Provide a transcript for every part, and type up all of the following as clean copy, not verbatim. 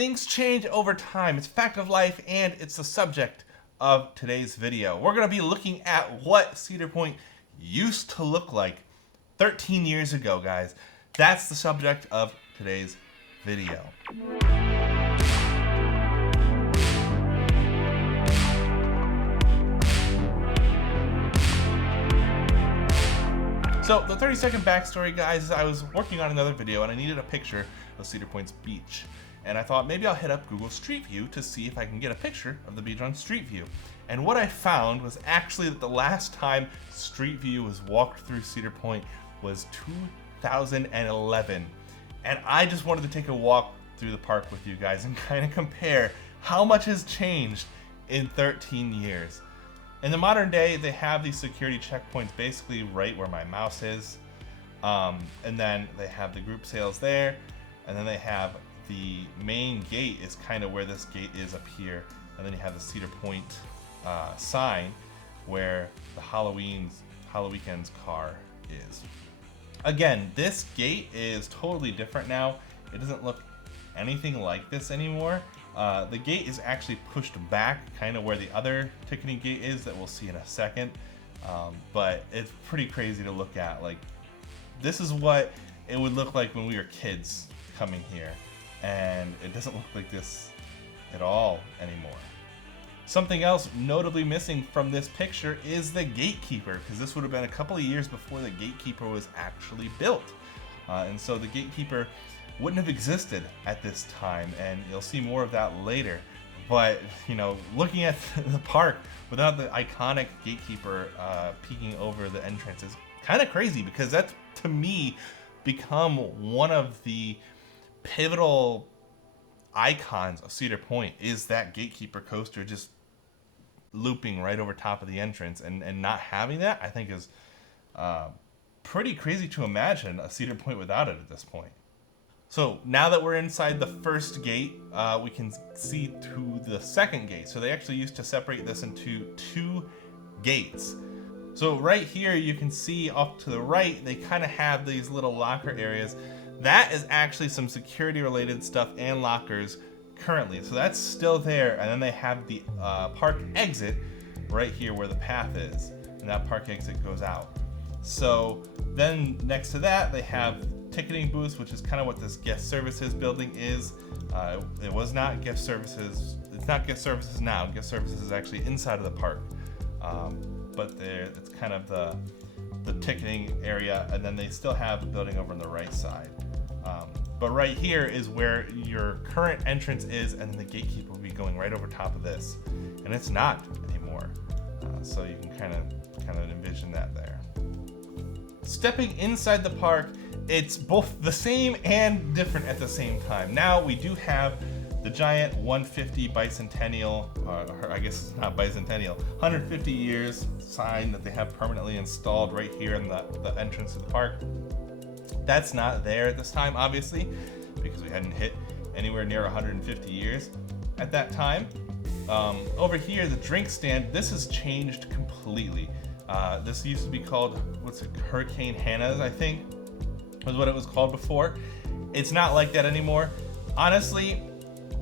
Things change over time. It's a fact of life, and it's the subject of today's video. We're going to be looking at what Cedar Point used to look like 13 years ago, guys. That's the subject of today's video. So the 30-second backstory, guys, is I was working on another video and I needed a picture of Cedar Point's beach. And I thought maybe I'll hit up Google Street View to see if I can get a picture of the beach on Street View. And what I found was actually that the last time Street View was walked through Cedar Point was 2011. And I just wanted to take a walk through the park with you guys and kind of compare how much has changed in 13 years. In the modern day, they have these security checkpoints basically right where my mouse is. And then they have the group sales there. And then they have the main gate is kind of where this gate is up here. And then you have the Cedar Point sign where the Halloween's car is. Again, this gate is totally different now. It doesn't look anything like this anymore. The gate is actually pushed back, kind of where the other ticketing gate is that we'll see in a second. But it's pretty crazy to look at. Like, this is what it would look like when we were kids coming here. And it doesn't look like this at all anymore. Something else notably missing from this picture is the gatekeeper, because this would have been a couple of years before the gatekeeper was actually built. And so the gatekeeper wouldn't have existed at this time, and you'll see more of that later. But, you know, looking at the park without the iconic gatekeeper peeking over the entrance is kind of crazy, because that's, to me, become one of the pivotal icons of Cedar Point, is that gatekeeper coaster just looping right over top of the entrance, and not having that, I think, is pretty crazy to imagine a Cedar Point without it at this point. So now that we're inside the first gate, we can see to the second gate. So they actually used to separate this into two gates. So right here you can see off to the right, they kind of have these little locker areas. That is actually some security related stuff and lockers currently. So that's still there. And then they have the park exit right here where the path is. And that park exit goes out. So then next to that, they have ticketing booths, which is kind of what this guest services building is. It was not guest services. It's not guest services now. Guest services is actually inside of the park. But it's kind of the ticketing area. And then they still have a building over on the right side. But right here is where your current entrance is, and then the gatekeeper will be going right over top of this. And it's not anymore. So you can kind of envision that there. Stepping inside the park, it's both the same and different at the same time. Now we do have the giant 150 bicentennial, or I guess it's not bicentennial, 150 years sign that they have permanently installed right here in the entrance of the park. That's not there at this time, obviously, because we hadn't hit anywhere near 150 years at that time. Over here, the drink stand, this has changed completely. This used to be called, Hurricane Hannah's, I think, was what it was called before. It's not like that anymore. Honestly,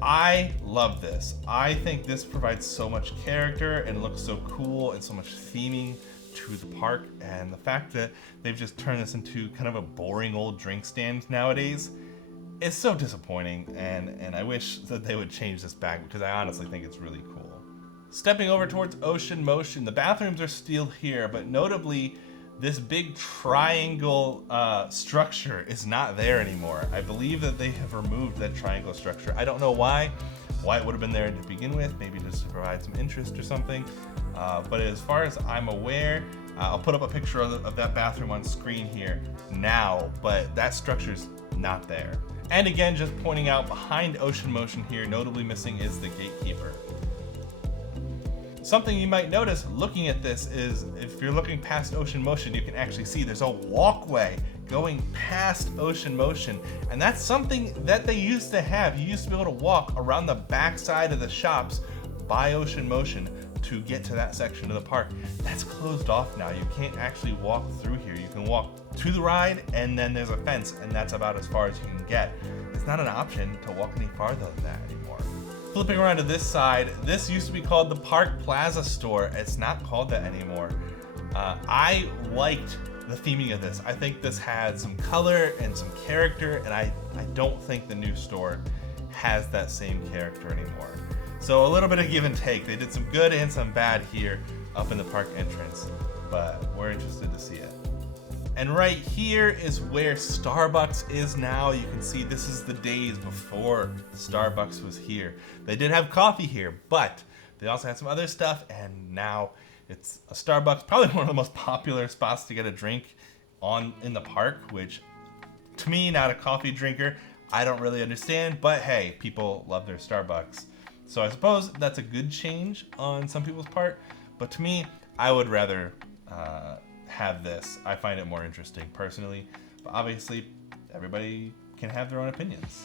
I love this. I think this provides so much character and looks so cool and so much theming to the park, and the fact that they've just turned this into kind of a boring old drink stand nowadays is so disappointing, and I wish that they would change this back, because I honestly think it's really cool. Stepping over towards Ocean Motion, the bathrooms are still here, but notably this big triangle structure is not there anymore. I believe that they have removed that triangle structure. I don't know why it would have been there to begin with, maybe just to provide some interest or something. But as far as I'm aware, I'll put up a picture of that bathroom on screen here now, but that structure's not there. And again, just pointing out, behind Ocean Motion here, notably missing is the gatekeeper. Something you might notice looking at this is, if you're looking past Ocean Motion, you can actually see there's a walkway going past Ocean Motion. And that's something that they used to have. You used to be able to walk around the back side of the shops by Ocean Motion to get to that section of the park. That's closed off now. You can't actually walk through here. You can walk to the ride, and then there's a fence, and that's about as far as you can get. It's not an option to walk any farther than that anymore. Flipping around to this side, this used to be called the Park Plaza store. It's not called that anymore. I liked the theming of this. I think this had some color and some character, and I don't think the new store has that same character anymore. So a little bit of give and take. They did some good and some bad here up in the park entrance, but we're interested to see it. And right here is where Starbucks is now. You can see this is the days before Starbucks was here. They did have coffee here, but they also had some other stuff, and now it's a Starbucks, probably one of the most popular spots to get a drink in the park, which to me, not a coffee drinker, I don't really understand, but hey, people love their Starbucks. So I suppose that's a good change on some people's part, but to me, I would rather have this. I find it more interesting personally, but obviously everybody can have their own opinions.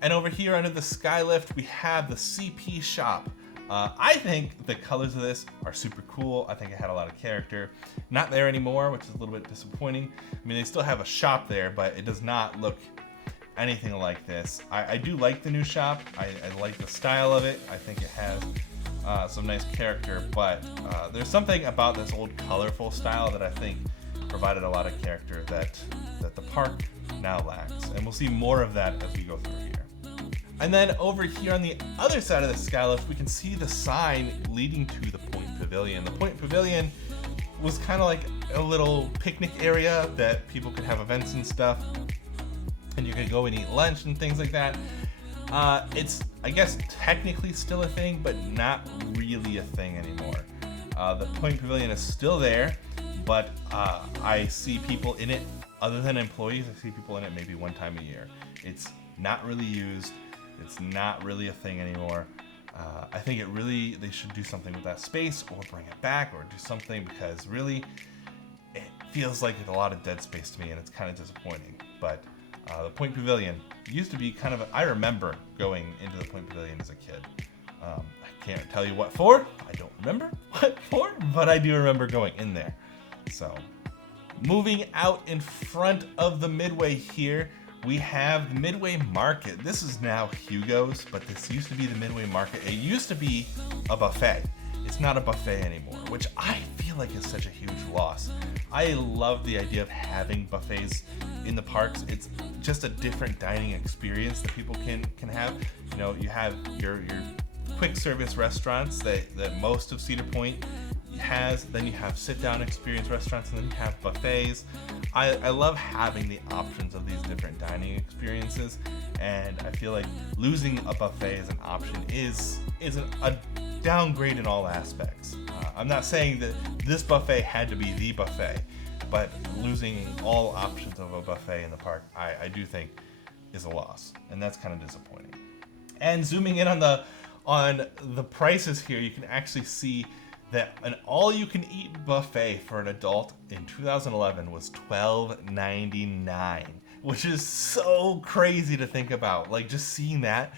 And over here under the skylift, we have the CP shop. I think the colors of this are super cool. I think it had a lot of character. Not there anymore, which is a little bit disappointing. I mean, they still have a shop there, but it does not look anything like this. I do like the new shop. I like the style of it. I think it has some nice character, but there's something about this old colorful style that I think provided a lot of character that the park now lacks. And we'll see more of that as we go through here. And then over here on the other side of the skylift, we can see the sign leading to the Point Pavilion. The Point Pavilion was kind of like a little picnic area that people could have events and stuff, and you could go and eat lunch and things like that. It's, I guess, technically still a thing, but not really a thing anymore. The Point Pavilion is still there, but I see people in it, other than employees, I see people in it maybe one time a year. It's not really used. It's not really a thing anymore. I think they should do something with that space, or bring it back, or do something, because really it feels like it's a lot of dead space to me, and it's kind of disappointing. But the Point Pavilion used to be kind of I remember going into the Point Pavilion as a kid. I can't tell you what for. I don't remember what for, but I do remember going in there. So moving out in front of the Midway here, we have the Midway Market. This is now Hugo's, but this used to be the Midway Market. It used to be a buffet. It's not a buffet anymore, which I feel like is such a huge loss. I love the idea of having buffets in the parks. It's just a different dining experience that people can have. You know, you have your quick service restaurants that most of Cedar Point has, then you have sit-down experience restaurants, and then you have buffets. I love having the options of these different dining experiences, and I feel like losing a buffet as an option is a downgrade in all aspects. I'm not saying that this buffet had to be the buffet, but losing all options of a buffet in the park, I do think is a loss, and that's kind of disappointing. And zooming in on the prices here, you can actually see that an all-you-can-eat buffet for an adult in 2011 was $12.99, which is so crazy to think about. Like, just seeing that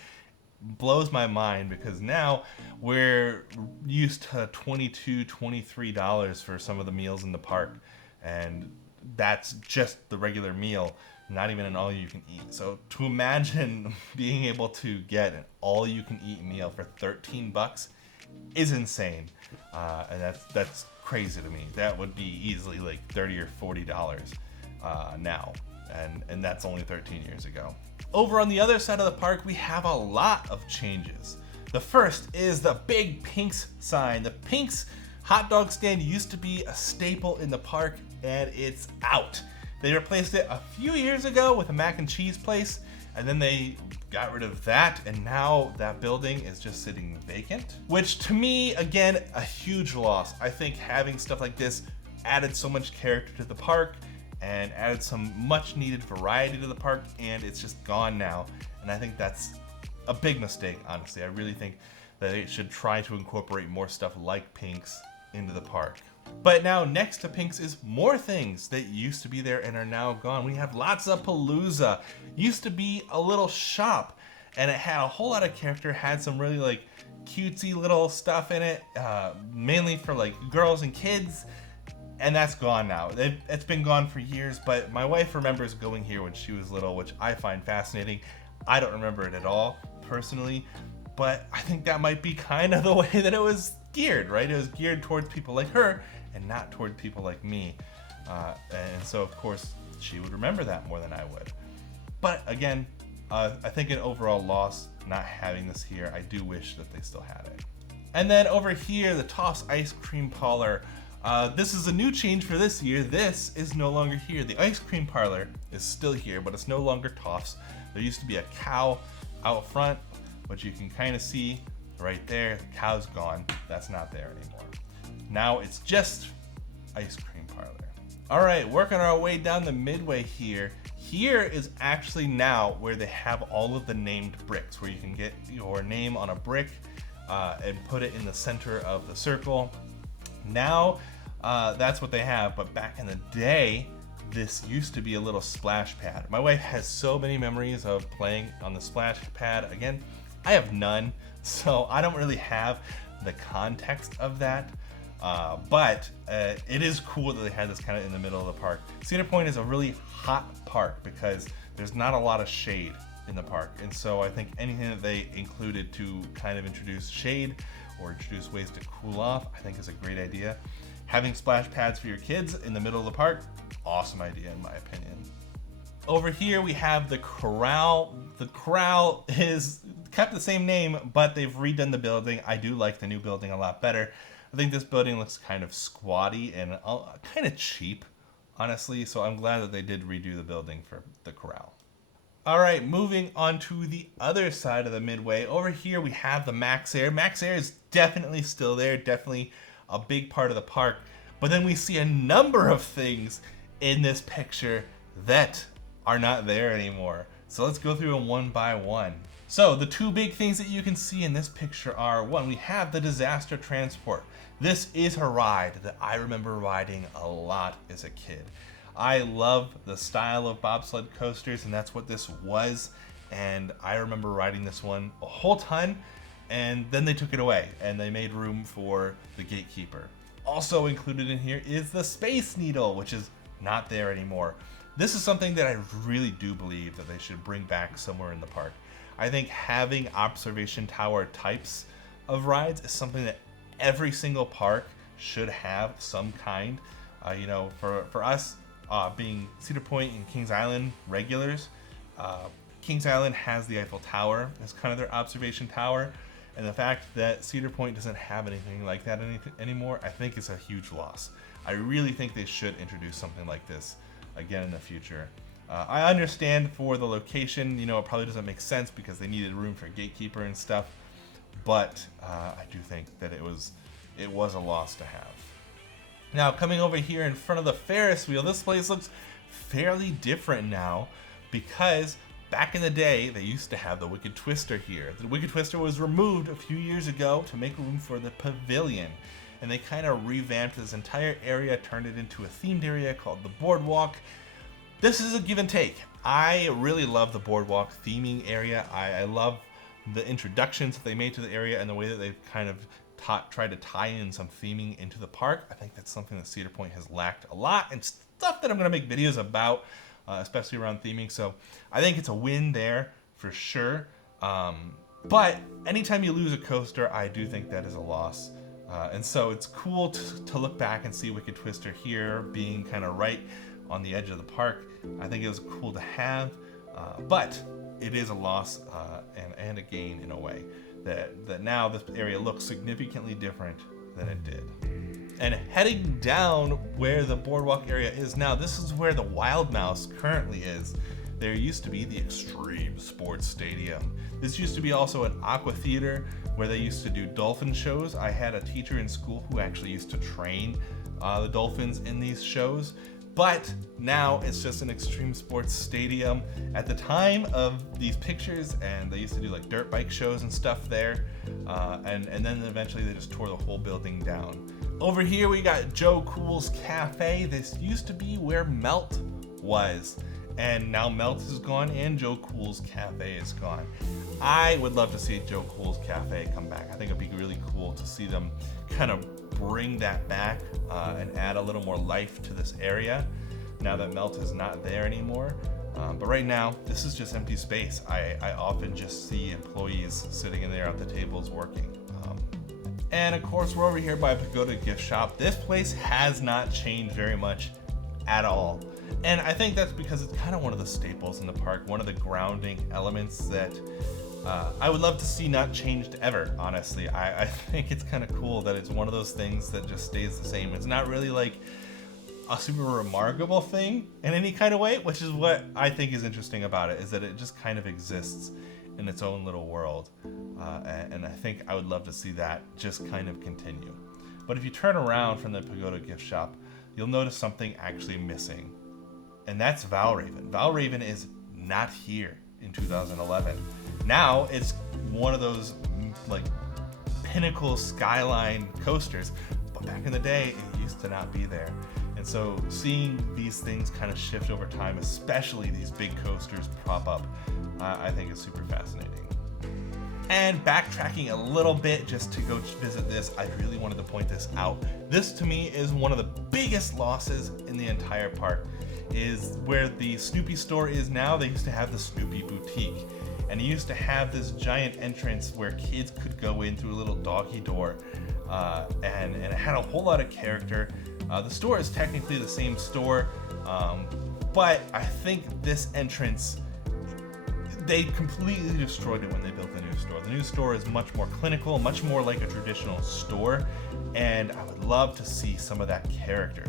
blows my mind, because now we're used to $22, $23 for some of the meals in the park, and that's just the regular meal, not even an all-you-can-eat. So to imagine being able to get an all-you-can-eat meal for $13 is insane, and that's crazy to me. That would be easily like $30 or $40 now, and that's only 13 years ago. Over on the other side of the park, we have a lot of changes. The first is the big Pink's sign. The Pink's hot dog stand used to be a staple in the park, and it's out. They replaced it a few years ago with a mac and cheese place, and then they got rid of that, and now that building is just sitting vacant, which to me, again, a huge loss. I think having stuff like this added so much character to the park and added some much needed variety to the park, and it's just gone now. And I think that's a big mistake, honestly. I really think that they should try to incorporate more stuff like Pink's into the park. But now next to Pink's is more things that used to be there and are now gone. We have lots of Palooza. Used to be a little shop, and it had a whole lot of character, had some really like cutesy little stuff in it, mainly for like girls and kids, and that's gone now. It's been gone for years, but my wife remembers going here when she was little, which I find fascinating. I don't remember it at all, personally, but I think that might be kind of the way that it was geared, right? It was geared towards people like her and not toward people like me. And so, of course, she would remember that more than I would. But again, I think an overall loss not having this here. I do wish that they still had it. And then over here, the Toss Ice Cream Parlor. This is a new change for this year. This is no longer here. The ice cream parlor is still here, but it's no longer Toss. There used to be a cow out front, which you can kind of see right there. The cow's gone. That's not there anymore. Now it's just ice cream parlor. All right, working our way down the Midway here. Here is actually now where they have all of the named bricks, where you can get your name on a brick and put it in the center of the circle. Now that's what they have, but back in the day, this used to be a little splash pad. My wife has so many memories of playing on the splash pad. Again, I have none, so I don't really have the context of that. But it is cool that they had this kind of in the middle of the park. Cedar Point is a really hot park because there's not a lot of shade in the park. And so I think anything that they included to kind of introduce shade or introduce ways to cool off, I think is a great idea. Having splash pads for your kids in the middle of the park, awesome idea in my opinion. Over here we have the corral. The corral is kept the same name, but they've redone the building. I do like the new building a lot better. I think this building looks kind of squatty and kind of cheap, honestly, so I'm glad that they did redo the building for the corral. All right, moving on to the other side of the Midway. Over here we have the Max Air. Max Air is definitely still there, definitely a big part of the park, but then we see a number of things in this picture that are not there anymore. So let's go through them one by one. So the two big things that you can see in this picture are, one, we have the disaster transport. This is a ride that I remember riding a lot as a kid. I love the style of bobsled coasters, and that's what this was. And I remember riding this one a whole ton, and then they took it away and they made room for the gatekeeper. Also included in here is the Space Needle, which is not there anymore. This is something that I really do believe that they should bring back somewhere in the park. I think having observation tower types of rides is something that every single park should have some kind. You know, for us being Cedar Point and Kings Island regulars, Kings Island has the Eiffel Tower as kind of their observation tower, and the fact that Cedar Point doesn't have anything like that anymore, I think is a huge loss. I really think they should introduce something like this again in the future. I understand for the location, you know, it probably doesn't make sense because they needed room for gatekeeper and stuff, but I do think that it was a loss to have. Now, coming over here in front of the Ferris wheel, this place looks fairly different now because back in the day, they used to have the Wicked Twister here. The Wicked Twister was removed a few years ago to make room for the pavilion, and they kind of revamped this entire area, turned it into a themed area called the Boardwalk. This is a give and take. I really love the Boardwalk theming area. I love the introductions that they made to the area and the way that they've kind of tried to tie in some theming into the park. I think that's something that Cedar Point has lacked a lot, and stuff that I'm going to make videos about, especially around theming. So I think it's a win there for sure. But anytime you lose a coaster, I do think that is a loss. And so it's cool to look back and see Wicked Twister here being kind of right on the edge of the park. I think it was cool to have, but it is a loss and a gain in a way that now this area looks significantly different than it did. And heading down where the Boardwalk area is now, this is where the Wild Mouse currently is. There used to be the Extreme Sports Stadium. This used to be also an aqua theater where they used to do dolphin shows. I had a teacher in school who actually used to train the dolphins in these shows. But now it's just an extreme sports stadium. At the time of these pictures, and they used to do like dirt bike shows and stuff there, and then eventually they just tore the whole building down. Over here we got Joe Cool's Cafe. This used to be where Melt was, and now Melt is gone and Joe Cool's Cafe is gone. I would love to see Joe Cool's Cafe come back. I think it'd be really cool to see them kind of bring that back and add a little more life to this area now that Melt is not there anymore. But right now, this is just empty space. I often just see employees sitting in there at the tables working. And of course, we're over here by Pagoda Gift Shop. This place has not changed very much at all. And I think that's because it's kind of one of the staples in the park, one of the grounding elements that I would love to see not changed ever, honestly. I think it's kind of cool that it's one of those things that just stays the same. It's not really like a super remarkable thing in any kind of way, which is what I think is interesting about it, is that it just kind of exists in its own little world. And I think I would love to see that just kind of continue. But if you turn around from the Pagoda Gift Shop, you'll notice something actually missing. And that's Valraven. Valraven is not here in 2011. Now it's one of those like pinnacle skyline coasters, but back in the day it used to not be there. And so seeing these things kind of shift over time, especially these big coasters pop up, I think is super fascinating. And backtracking a little bit just to go visit this, I really wanted to point this out. This to me is one of the biggest losses in the entire park, is where the Snoopy store is now. They used to have the Snoopy boutique, and it used to have this giant entrance where kids could go in through a little doggy door, and it had a whole lot of character. The store is technically the same store, but I think this entrance, they completely destroyed it when they built the new store. The new store is much more clinical, much more like a traditional store, and I would love to see some of that character.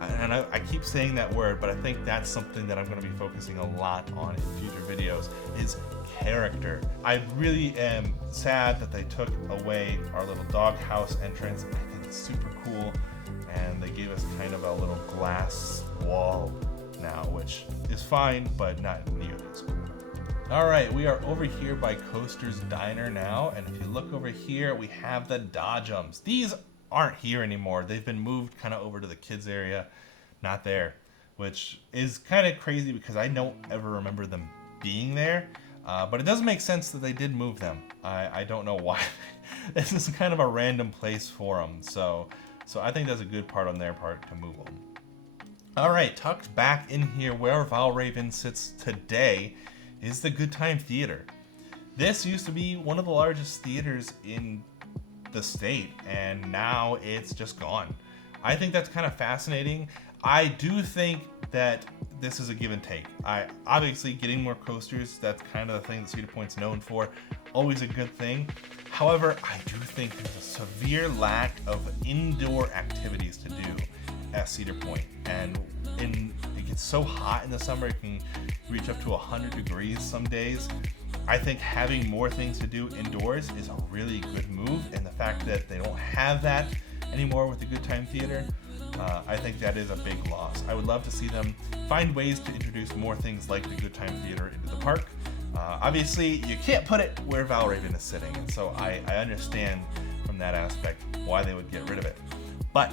And I keep saying that word, but I think that's something that I'm going to be focusing a lot on in future videos, is character. I really am sad that they took away our little doghouse entrance. I think it's super cool, and they gave us kind of a little glass wall now, which is fine, but not nearly as cool. All right, we are over here by Coaster's Diner now, and if you look over here, we have the Dodgems. These aren't here anymore. They've been moved kind of over to the kids area, not there, which is kind of crazy because I don't ever remember them being there, but it does make sense that they did move them. I don't know why. This is kind of a random place for them, so I think that's a good part on their part to move them. All right, tucked back in here where Valraven sits today is the Goodtime Theater. This used to be one of the largest theaters in the state, and now it's just gone. I think that's kind of fascinating. I do think that this is a give and take. Obviously getting more coasters, that's kind of the thing that Cedar Point's known for, always a good thing. However, I do think there's a severe lack of indoor activities to do at Cedar Point, and it gets so hot in the summer, it can reach up to 100 degrees some days. I think having more things to do indoors is a really good move, and the fact that they don't have that anymore with the Goodtime Theater, I think that is a big loss. I would love to see them find ways to introduce more things like the Goodtime Theater into the park. Obviously, you can't put it where Valraven is sitting, and so I understand from that aspect why they would get rid of it. But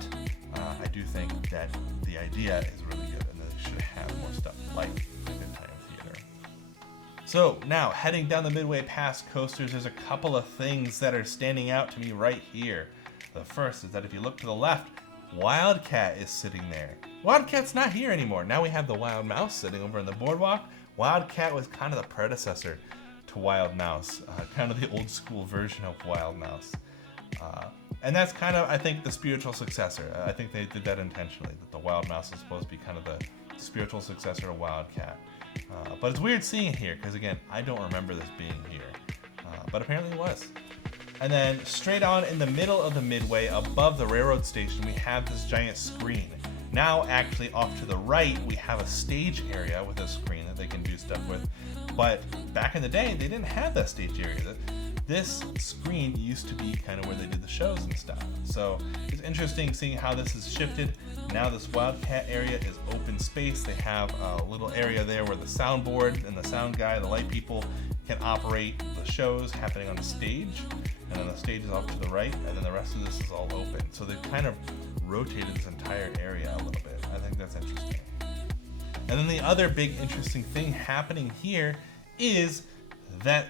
I do think that the idea is really good, and they should have more stuff like the Goodtime Theater. So now, heading down the Midway past coasters, there's a couple of things that are standing out to me right here. The first is that if you look to the left, Wildcat is sitting there. Wildcat's not here anymore. Now we have the Wild Mouse sitting over in the boardwalk. Wildcat was kind of the predecessor to Wild Mouse, kind of the old school version of Wild Mouse. And that's kind of, I think, the spiritual successor. I think they did that intentionally, that the Wild Mouse is supposed to be kind of the spiritual successor to Wildcat. But it's weird seeing it here, because again, I don't remember this being here. But apparently it was. And then straight on in the middle of the Midway, above the railroad station, we have this giant screen. Now actually off to the right, we have a stage area with a screen that they can do stuff with. But back in the day, they didn't have that stage area. This screen used to be kind of where they did the shows and stuff. So it's interesting seeing how this has shifted. Now this Wildcat area is open space. They have a little area there where the soundboard and the sound guy, the light people, can operate the shows happening on the stage. And then the stage is off to the right, and then the rest of this is all open. So they've kind of rotated this entire area a little bit. I think that's interesting. And then the other big interesting thing happening here is that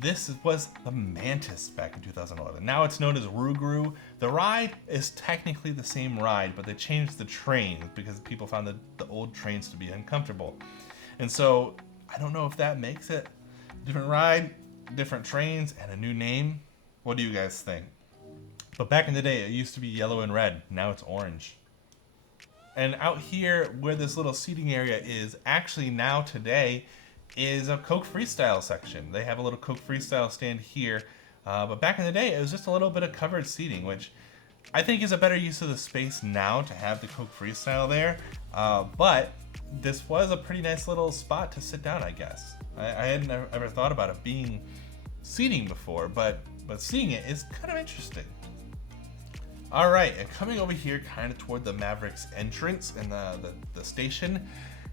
this was the Mantis back in 2011. Now it's known as Rougarou. The ride is technically the same ride, but they changed the train because people found the old trains to be uncomfortable. And so I don't know if that makes it a different ride, different trains, and a new name. What do you guys think? But back in the day, it used to be yellow and red. Now it's orange. And out here, where this little seating area is, actually now today, is a Coke Freestyle section. They have a little Coke Freestyle stand here. But back in the day, it was just a little bit of covered seating, which I think is a better use of the space now to have the Coke Freestyle there. But this was a pretty nice little spot to sit down, I guess. I hadn't ever thought about it being seating before, but seeing it is kind of interesting. All right, and coming over here kind of toward the Mavericks entrance and the station,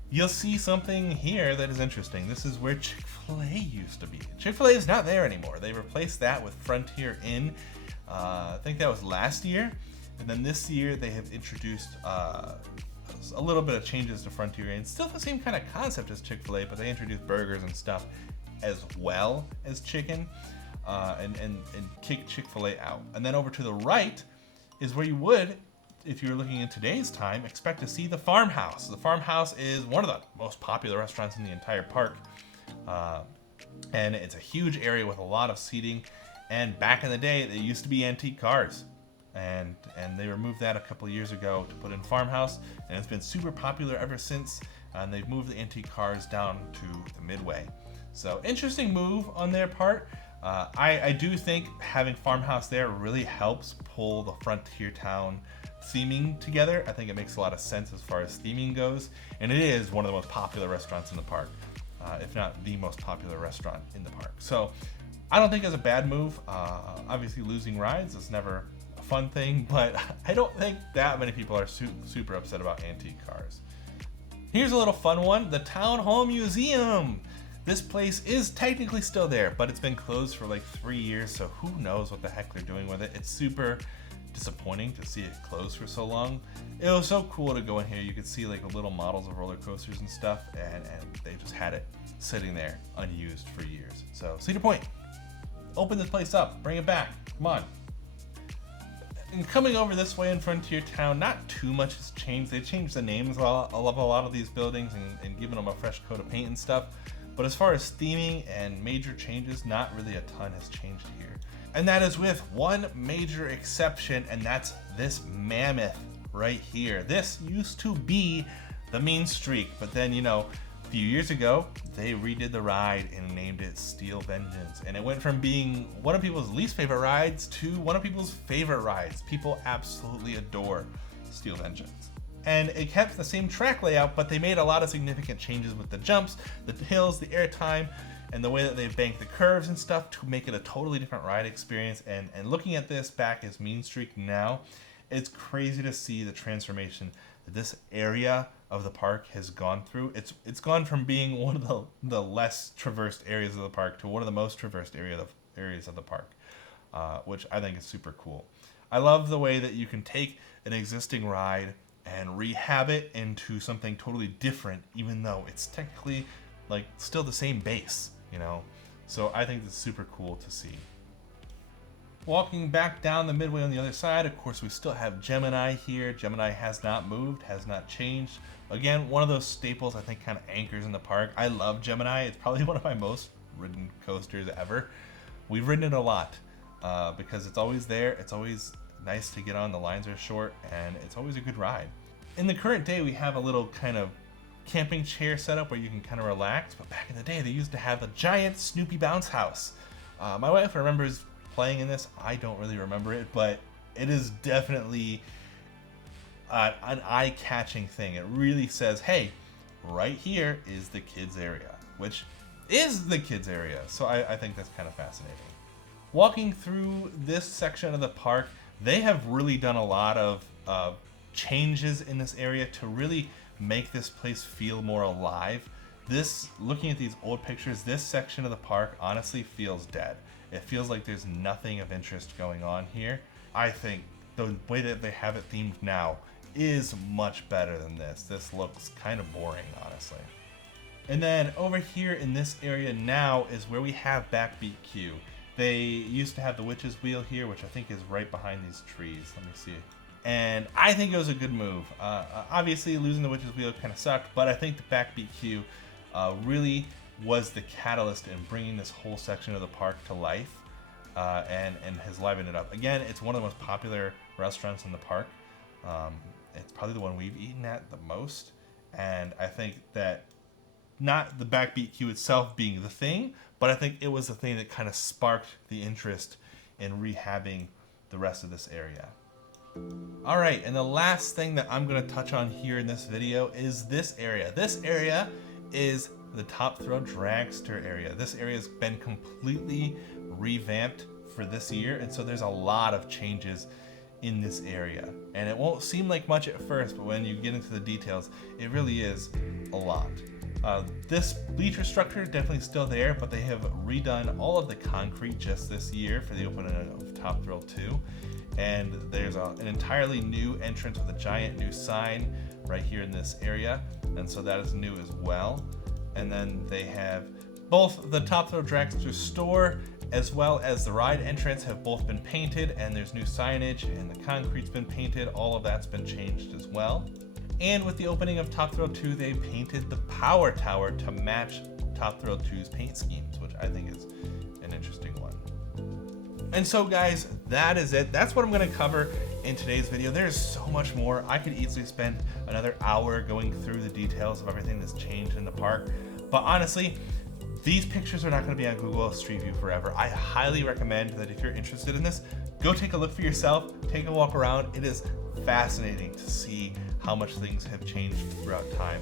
you'll see something here that is interesting. This is where Chick-fil-A used to be. Chick-fil-A is not there anymore. They replaced that with Frontier Inn. I think that was last year. And then this year they have introduced a little bit of changes to Frontier Inn. Still the same kind of concept as Chick-fil-A, but they introduced burgers and stuff as well as chicken and kick Chick-fil-A out. And then over to the right is where you would, if you were looking in today's time, expect to see the Farmhouse. The Farmhouse is one of the most popular restaurants in the entire park. And it's a huge area with a lot of seating. And back in the day, there used to be antique cars. And they removed that a couple of years ago to put in Farmhouse. And it's been super popular ever since. And they've moved the antique cars down to the Midway. So interesting move on their part. I do think having Farmhouse there really helps pull the Frontier Town theming together. I think it makes a lot of sense as far as theming goes, and it is one of the most popular restaurants in the park, if not the most popular restaurant in the park. So I don't think it's a bad move. Obviously losing rides is never a fun thing, but I don't think that many people are super upset about antique cars. Here's a little fun one, the Town Hall Museum. This place is technically still there, but it's been closed for like 3 years, so who knows what the heck they're doing with it. It's super disappointing to see it closed for so long. It was so cool to go in here. You could see like little models of roller coasters and stuff, and they just had it sitting there unused for years. So Cedar Point, open this place up, bring it back, come on. And coming over this way in Frontier Town, not too much has changed. They changed the names of a lot of these buildings and given them a fresh coat of paint and stuff. But as far as theming and major changes, not really a ton has changed here. And that is with one major exception, and that's this mammoth right here. This used to be the Mean Streak, but then, you know, a few years ago, they redid the ride and named it Steel Vengeance. And it went from being one of people's least favorite rides to one of people's favorite rides. People absolutely adore Steel Vengeance. And it kept the same track layout, but they made a lot of significant changes with the jumps, the hills, the airtime, and the way that they've banked the curves and stuff to make it a totally different ride experience. And looking at this back as Mean Streak now, it's crazy to see the transformation that this area of the park has gone through. It's gone from being one of the less traversed areas of the park to one of the most traversed areas of the park, which I think is super cool. I love the way that you can take an existing ride and rehab it into something totally different, even though it's technically like still the same base, you know? So I think it's super cool to see. Walking back down the Midway on the other side, of course, we still have Gemini here. Gemini has not moved, has not changed. Again, one of those staples I think kind of anchors in the park. I love Gemini. It's probably one of my most ridden coasters ever. We've ridden it a lot because it's always there. It's always nice to get on. The lines are short, and it's always a good ride. In the current day, we have a little kind of camping chair setup where you can kind of relax, but back in the day, they used to have a giant Snoopy bounce house. My wife remembers playing in this. I don't really remember it, but it is definitely an eye-catching thing. It really says, hey, right here is the kids area, which is the kids area. So I think that's kind of fascinating. Walking through this section of the park, they have really done a lot of changes in this area to really make this place feel more alive. Looking at these old pictures, this section of the park honestly feels dead. It feels like there's nothing of interest going on here. I think the way that they have it themed now is much better than this. This looks kind of boring, honestly. And then over here in this area now is where we have Backbeat Q. They used to have the Witch's Wheel here, which I think is right behind these trees. Let me see. And I think it was a good move. Obviously, losing the Witch's Wheel kind of sucked, but I think the Backbeat Q really was the catalyst in bringing this whole section of the park to life, and has livened it up. Again, it's one of the most popular restaurants in the park. It's probably the one we've eaten at the most, and I think that not the backbeat queue itself being the thing, but I think it was the thing that kind of sparked the interest in rehabbing the rest of this area. All right, and the last thing that I'm going to touch on here in this video is this area. This area is the Top Thrill Dragster area. This area has been completely revamped for this year, and so there's a lot of changes in this area. And it won't seem like much at first, but when you get into the details, it really is a lot. This bleacher structure is definitely still there, but they have redone all of the concrete just this year for the opening of Top Thrill 2. And there's an entirely new entrance with a giant new sign right here in this area, and so that is new as well. And then they have both the Top Thrill Dragster store as well as the ride entrance have both been painted, and there's new signage, and the concrete's been painted. All of that's been changed as well. And with the opening of Top Thrill 2, they painted the Power Tower to match Top Thrill 2's paint schemes, which I think is an interesting one. And so guys, that is it. That's what I'm going to cover in today's video. There's so much more. I could easily spend another hour going through the details of everything that's changed in the park. But honestly, these pictures are not going to be on Google Street View forever. I highly recommend that if you're interested in this, go take a look for yourself, take a walk around. It is fascinating to see how much things have changed throughout time.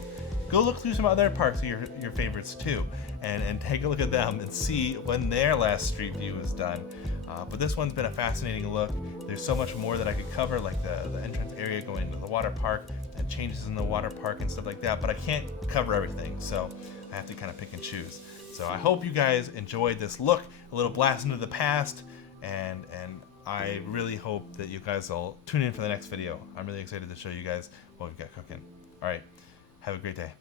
Go look through some other parks of your favorites too, and take a look at them and see when their last Street View is done. But this one's been a fascinating look. There's so much more that I could cover, like the entrance area going into the water park and changes in the water park and stuff like that, but I can't cover everything, so I have to kind of pick and choose. So I hope you guys enjoyed this look, a little blast into the past, and I really hope that you guys will tune in for the next video. I'm really excited to show you guys what we've got cooking. All right, have a great day.